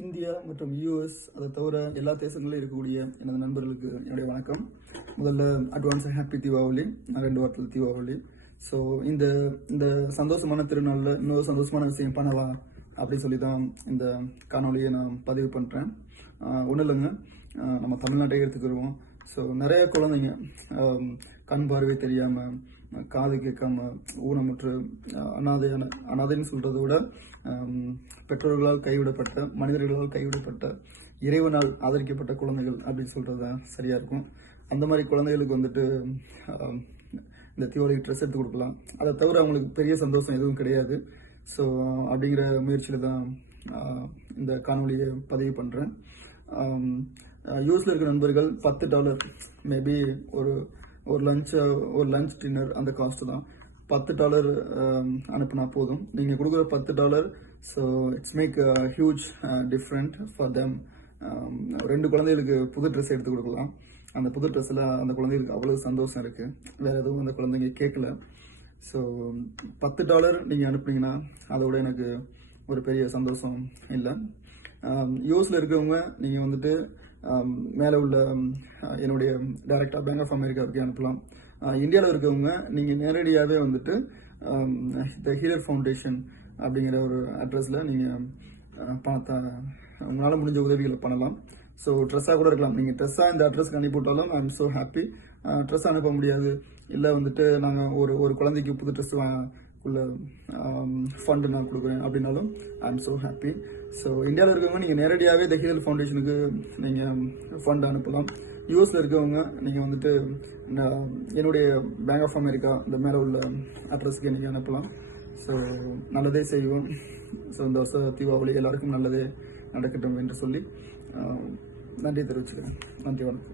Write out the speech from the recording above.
India மற்றும் US அதை தவிர எல்லா தேசங்களிலும் இருக்கக்கூடிய எனது நண்பர்களுக்கு என்னுடைய வணக்கம். முதல்ல அட்வான்ஸ் ஹாப்பி தீபாவளி. 2 வாரத்தில் தீபாவளி. ஸோ இந்த இந்த சந்தோஷமான திருநாளில் இன்னொரு சந்தோஷமான விஷயம் பண்ணலாம் அப்படின்னு சொல்லி தான் இந்த காணொலியை நான் பதிவு பண்ணுறேன். ஒன்றும் இல்லைங்க, நம்ம தமிழ்நாட்டை எடுத்துக்கிடுவோம். ஸோ நிறைய குழந்தைங்க கண் பார்வை தெரியாமல், காது கேட்காம, ஊனமுற்று, அனாதைன்னு சொல்கிறத விட பெற்றோர்களால் கைவிடப்பட்ட, மனிதர்களால் கைவிடப்பட்ட, இறைவனால் ஆதரிக்கப்பட்ட குழந்தைகள் அப்படின்னு சொல்கிறது தான் சரியாக இருக்கும். அந்த மாதிரி குழந்தைகளுக்கு வந்துட்டு இந்த தீபாவளி ட்ரெஸ் எடுத்து கொடுக்கலாம். அதை தவிர அவங்களுக்கு பெரிய சந்தோஷம் எதுவும் கிடையாது. ஸோ அப்படிங்கிற முயற்சியில் தான் இந்த காணொலியை பதிவு பண்ணுறேன். யூஎஸில் இருக்கிற நண்பர்கள் $10 மேபி ஒரு லஞ்ச் டின்னர் அந்த காஸ்ட் தான். $10 அனுப்புனா போதும். நீங்கள் கொடுக்குற $10, so it's make huge different for them. 2 குழந்தைகளுக்கு புது ட்ரெஸ் எடுத்து கொடுக்கலாம். அந்த புது ட்ரெஸ்ஸில் அந்த குழந்தைகளுக்கு அவ்வளோ சந்தோஷம் இருக்குது. வேறு எதுவும் அந்த குழந்தைங்க கேட்கல. ஸோ $10 நீங்கள் அனுப்புனீங்கன்னா அதோட எனக்கு ஒரு பெரிய சந்தோஷம் இல்லை. யூஎஸில் இருக்கவங்க நீங்கள் வந்துட்டு மேலே உள்ள என்னுடைய டைரக்டாக பேங்க் ஆஃப் அமெரிக்காவுக்கு அனுப்பலாம். இந்தியாவில் இருக்கவங்க நீங்கள் நேரடியாகவே வந்துட்டு த ஹீலர் ஃபவுண்டேஷன் அப்படிங்கிற ஒரு அட்ரஸில் நீங்கள் பணத்தை உங்களால் முடிஞ்ச உதவிகளை பண்ணலாம். ஸோ ட்ரெஸ்ஸாக கூட இருக்கலாம். நீங்கள் ட்ரெஸ்ஸாக இந்த அட்ரஸ்க்கு அனுப்பிவிட்டாலும் I am so happy. Dress அனுப்ப முடியாது, இல்லை வந்துட்டு நாங்கள் ஒரு குழந்தைக்கு புது ட்ரெஸ் உள்ள ஃபண்டு நான் கொடுக்குறேன் அப்படின்னாலும் ஐ எம் ஸோ ஹாப்பி. ஸோ இந்தியாவில் இருக்கவங்க நீங்கள் நேரடியாகவே த ஹீலர் ஃபவுண்டேஷனுக்கு நீங்கள் ஃபண்ட் அனுப்பலாம். யூஎஸில் இருக்கவங்க நீங்கள் வந்துட்டு என்னுடைய பேங்க் ஆஃப் அமெரிக்கா இந்த மேலே உள்ள அட்ரஸ்க்கு நீங்கள் அனுப்பலாம். ஸோ நல்லதே செய்வோம். ஸோ இந்த வருஷம் தீபாவளி எல்லாருக்கும் நல்லதே நடக்கட்டும் என்று சொல்லி நன்றி தெரிவிச்சுக்கிறேன். நன்றி, வணக்கம்.